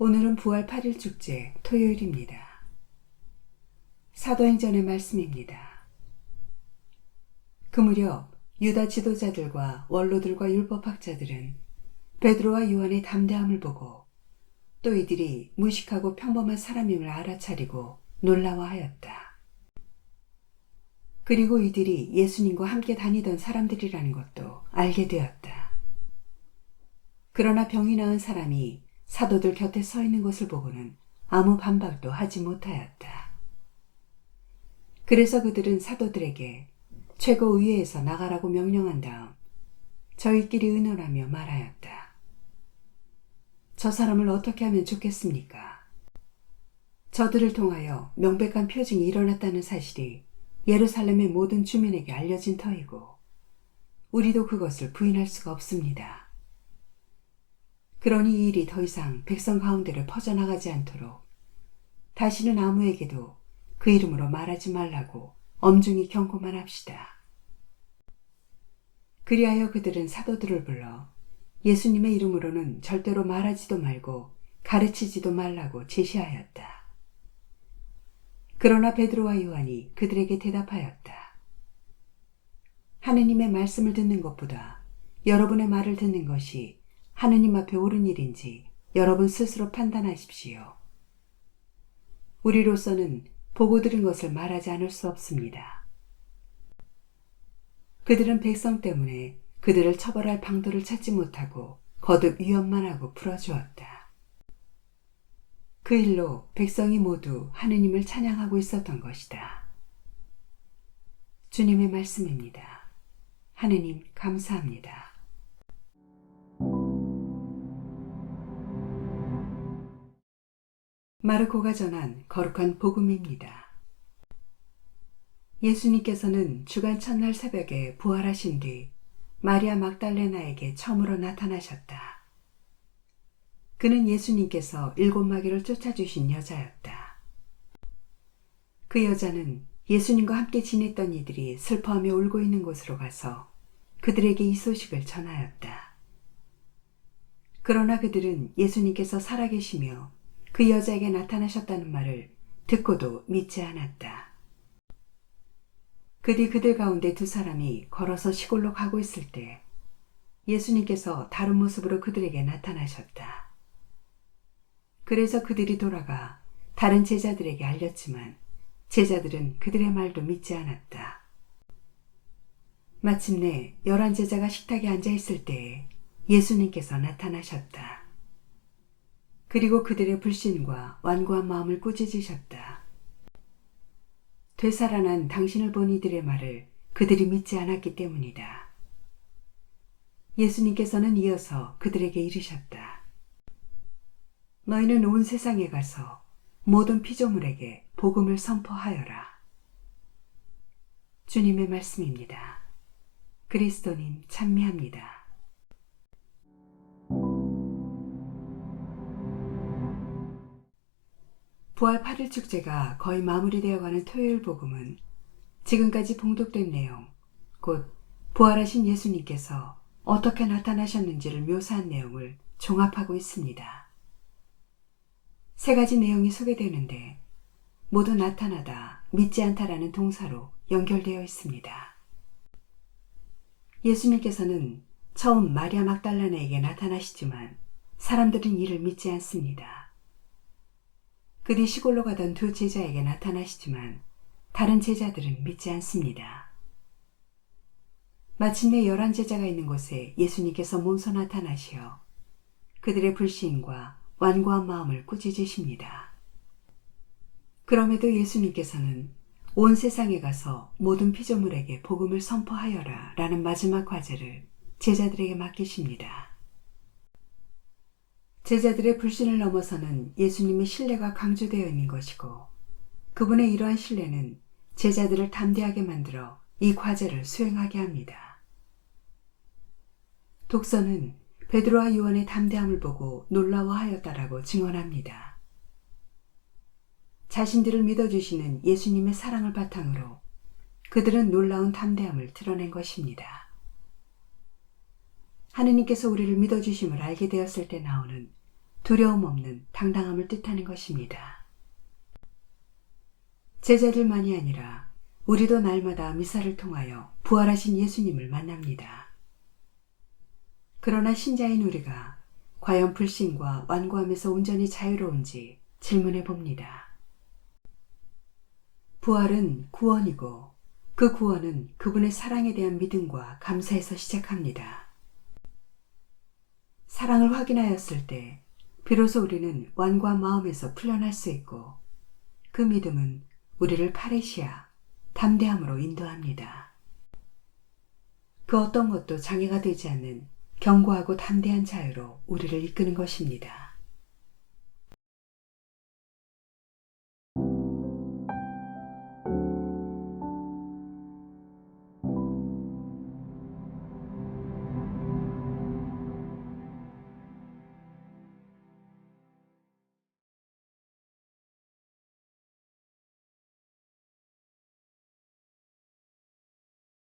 오늘은 부활 8일 축제 토요일입니다. 사도행전의 말씀입니다. 그 무렵 유다 지도자들과 원로들과 율법학자들은 베드로와 요한의 담대함을 보고 또 이들이 무식하고 평범한 사람임을 알아차리고 놀라워하였다. 그리고 이들이 예수님과 함께 다니던 사람들이라는 것도 알게 되었다. 그러나 병이 나은 사람이 사도들 곁에 서 있는 것을 보고는 아무 반박도 하지 못하였다. 그래서 그들은 사도들에게 최고의회에서 나가라고 명령한 다음 저희끼리 의논하며 말하였다. 저 사람을 어떻게 하면 좋겠습니까? 저들을 통하여 명백한 표징이 일어났다는 사실이 예루살렘의 모든 주민에게 알려진 터이고 우리도 그것을 부인할 수가 없습니다. 그러니 이 일이 더 이상 백성 가운데를 퍼져나가지 않도록 다시는 아무에게도 그 이름으로 말하지 말라고 엄중히 경고만 합시다. 그리하여 그들은 사도들을 불러 예수님의 이름으로는 절대로 말하지도 말고 가르치지도 말라고 제시하였다. 그러나 베드로와 요한이 그들에게 대답하였다. 하느님의 말씀을 듣는 것보다 여러분의 말을 듣는 것이 하느님 앞에 옳은 일인지 여러분 스스로 판단하십시오. 우리로서는 보고 들은 것을 말하지 않을 수 없습니다. 그들은 백성 때문에 그들을 처벌할 방도를 찾지 못하고 거듭 위협만 하고 풀어주었다. 그 일로 백성이 모두 하느님을 찬양하고 있었던 것이다. 주님의 말씀입니다. 하느님 감사합니다. 마르코가 전한 거룩한 복음입니다. 예수님께서는 주간 첫날 새벽에 부활하신 뒤 마리아 막달레나에게 처음으로 나타나셨다. 그는 예수님께서 7마귀를 쫓아주신 여자였다. 그 여자는 예수님과 함께 지냈던 이들이 슬퍼하며 울고 있는 곳으로 가서 그들에게 이 소식을 전하였다. 그러나 그들은 예수님께서 살아계시며 그 여자에게 나타나셨다는 말을 듣고도 믿지 않았다. 그 뒤 그들 가운데 2사람이 걸어서 시골로 가고 있을 때 예수님께서 다른 모습으로 그들에게 나타나셨다. 그래서 그들이 돌아가 다른 제자들에게 알렸지만 제자들은 그들의 말도 믿지 않았다. 마침내 11제자가 식탁에 앉아 있을 때에 예수님께서 나타나셨다. 그리고 그들의 불신과 완고한 마음을 꾸짖으셨다. 되살아난 당신을 본 이들의 말을 그들이 믿지 않았기 때문이다. 예수님께서는 이어서 그들에게 이르셨다. 너희는 온 세상에 가서 모든 피조물에게 복음을 선포하여라. 주님의 말씀입니다. 그리스도님 찬미합니다. 부활 8일 축제가 거의 마무리되어가는 토요일 복음은 지금까지 봉독된 내용, 곧 부활하신 예수님께서 어떻게 나타나셨는지를 묘사한 내용을 종합하고 있습니다. 3가지 내용이 소개되는데 모두 나타나다, 믿지 않다라는 동사로 연결되어 있습니다. 예수님께서는 처음 마리아 막달라네에게 나타나시지만 사람들은 이를 믿지 않습니다. 그 뒤 시골로 가던 2 제자에게 나타나시지만 다른 제자들은 믿지 않습니다. 마침내 11제자가 있는 곳에 예수님께서 몸소 나타나시어 그들의 불신과 완고한 마음을 꾸짖으십니다. 그럼에도 예수님께서는 온 세상에 가서 모든 피조물에게 복음을 선포하여라 라는 마지막 과제를 제자들에게 맡기십니다. 제자들의 불신을 넘어서는 예수님의 신뢰가 강조되어 있는 것이고 그분의 이러한 신뢰는 제자들을 담대하게 만들어 이 과제를 수행하게 합니다. 독서는 베드로와 요한의 담대함을 보고 놀라워하였다라고 증언합니다. 자신들을 믿어주시는 예수님의 사랑을 바탕으로 그들은 놀라운 담대함을 드러낸 것입니다. 하느님께서 우리를 믿어주심을 알게 되었을 때 나오는 두려움 없는 당당함을 뜻하는 것입니다. 제자들만이 아니라 우리도 날마다 미사를 통하여 부활하신 예수님을 만납니다. 그러나 신자인 우리가 과연 불신과 완고함에서 온전히 자유로운지 질문해 봅니다. 부활은 구원이고 그 구원은 그분의 사랑에 대한 믿음과 감사에서 시작합니다. 사랑을 확인하였을 때 비로소 우리는 완고한 마음에서 풀려날 수 있고 그 믿음은 우리를 카레시아, 담대함으로 인도합니다. 그 어떤 것도 장애가 되지 않는 견고하고 담대한 자유로 우리를 이끄는 것입니다.